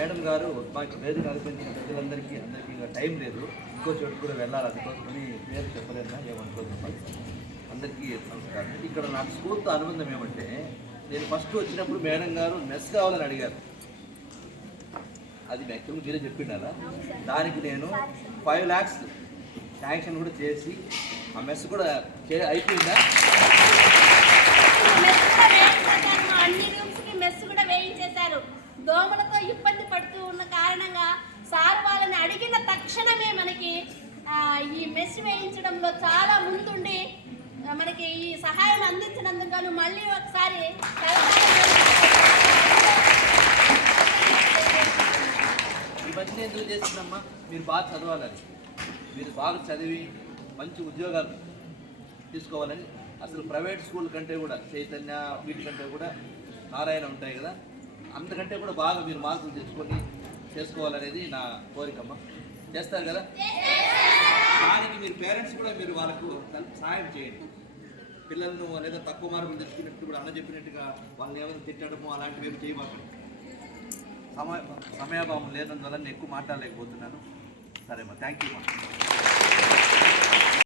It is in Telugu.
మేడం గారు మాకు వేదిక అనిపించిన ప్రజలందరికీ ఇంకా టైం లేదు, ఇంకో చోటు కూడా వెళ్ళాలి, అందుకోసమని పేరు చెప్పలేదా ఏమనుకోదు. అందరికీ నమస్కారం. ఇక్కడ నాకు స్కూల్తో అనుబంధం ఏమంటే, నేను ఫస్ట్ వచ్చినప్పుడు మేడం గారు మెస్ కావాలని అడిగారు. అది యాక్చువల్గా మీరే చెప్పిండాలా. దానికి నేను 5 lakhs శాంక్షన్ కూడా చేసి ఆ మెస్ కూడా అయిపోయిందా. అన్ని రూమ్స్కి మెస్ కూడా వేయించేశారు. దోమలతో ఇబ్బంది పడుతూ ఉన్న కారణంగా సార్ వాళ్ళని అడిగిన తక్షణమే మనకి ఈ మెస్ వేయించడంలో చాలా ముందుండి మనకి ఈ సహాయం అందించినందుకు గాను మళ్ళీ ఒకసారి ఇవన్నీ ఎందుకు చేస్తుందమ్మా, మీరు బాగా చదవాలని, మీరు బాగా చదివి మంచి ఉద్యోగాలు తీసుకోవాలని. అసలు ప్రైవేట్ స్కూల్ కంటే కూడా చైతన్య వీటికంటే కూడా నారాయణ ఉంటాయి కదా, అంతకంటే కూడా బాగా మీరు మార్కులు తెచ్చుకొని చేసుకోవాలనేది నా కోరికమ్మ. చేస్తారు కదా, దానికి మీరు పేరెంట్స్ కూడా మీరు వాళ్ళకు సహాయం చేయండి. పిల్లలను లేదా తక్కువ మార్కులు తెచ్చుకున్నట్టు కూడా అన్న చెప్పినట్టుగా వాళ్ళని ఏమైనా తిట్టడము అలాంటివి ఏమి చేయబాకండి. సమయాభావం లేనందువల్ల నేను ఎక్కువ మాట్లాడలేకపోతున్నాను. సరేమ్మా, థ్యాంక్ యూ.